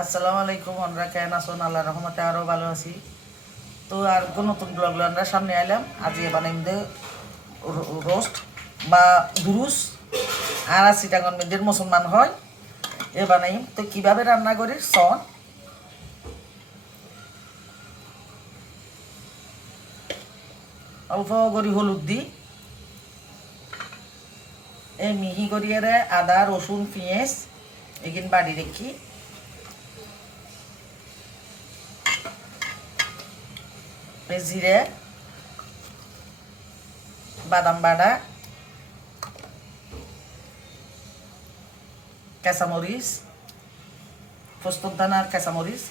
আসসালামু আলাইকুম আমরা কেন আসুন আল্লাহ রহমতে আরও ভালো আছি। তো আর নতুন ব্লগ আমরা সামনে আইলাম। আজকে বানাইম দে রোস্ট বা দুরুস। আর সিটাগন মেয়েদের মুসলমান হয়। এ বানাইম। তো কীভাবে রান্না করি? সন অল্প করে হলুদ দি। এই মিহি করিয়ে আদা, রসুন, পেঁয়াজ। এগিন বাড়ি রেখি। জিরে বাদাম বাড়া কাঁচামরিচ পোস্তর দানার কাঁচামরিচ,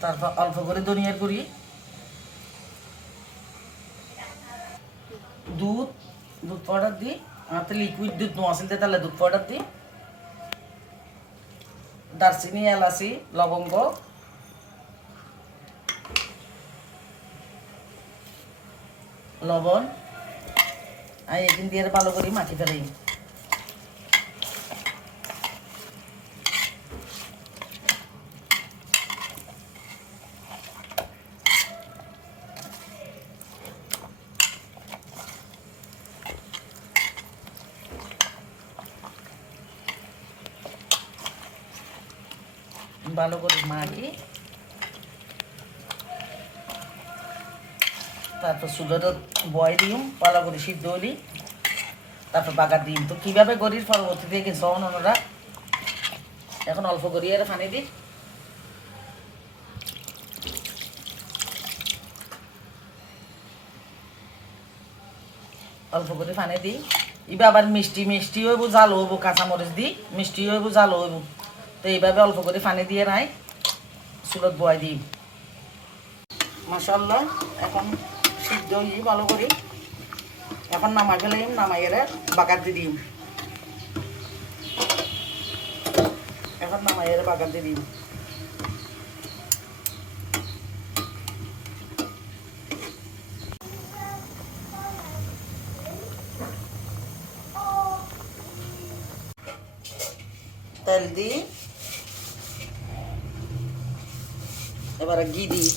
তারপর অল্প করে ধনিয়ার গুঁড়ি, দুধ দুধ পাউডার দিই আমার তো লিকুইড দুধ নো তাহলে দুধ পাউডার দিই দারচিনি, এলাচি, লবঙ্গ লবণ। আর এদিন দিয়ে ভালো করে মাখি ফেলাই ভালো করে মাখি। তারপর সুগারও বয় দিম ভালো করে সিদ্ধ হলি, তারপর বাগার দিম তো কীভাবে গরির পরবর্তীতে গেছে ওনারা এখন অল্প করি আর পানি দিই। অল্প করে পানি দিই। ইবা আবার মিষ্টি মিষ্টি হইব, জাল হইব, কাঁচামরিচ দিই। মিষ্টি হইব, জাল হইব। তো এইভাবে অল্প করে পানি দিয়ে নাই। চুলত বয় দিই। মাসাল্লাহ এখন সিদ্ধ হয়ে ভালো করে। এখন নামাই ফেলাইম, নামাই এলে বাগার দিয়ে দিম। এখন নামাই এলে বাগার দিয়ে দিম। তেল দিই এবারে ঘি দিই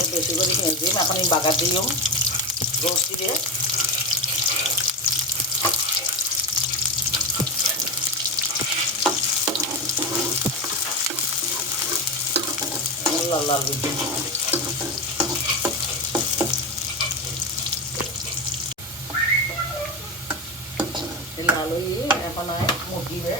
যে বেশি করে পেঁয়াজ দিম, এখন এই বাগার দিও। রোস্ট দিয়ে। লাল লাল হয়ে এখন আয় মুটিবে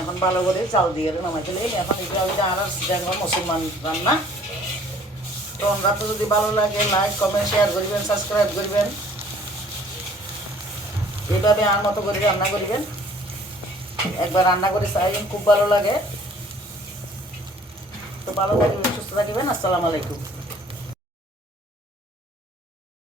এখন ভালো করে চাল দিয়ে নামাই ফেলে এখন ওইটা আর মুসলমান রান্না। তো আমরা যদি ভালো লাগে লাইক কমেন্ট শেয়ার করবেন সাবস্ক্রাইব করবেন। এইভাবে আর মতো করে রান্না করবেন। একবার রান্না করে চাই খুব ভালো লাগে। তো ভালো থাকবেন, সুস্থ থাকবেন। আসসালামু আলাইকুম।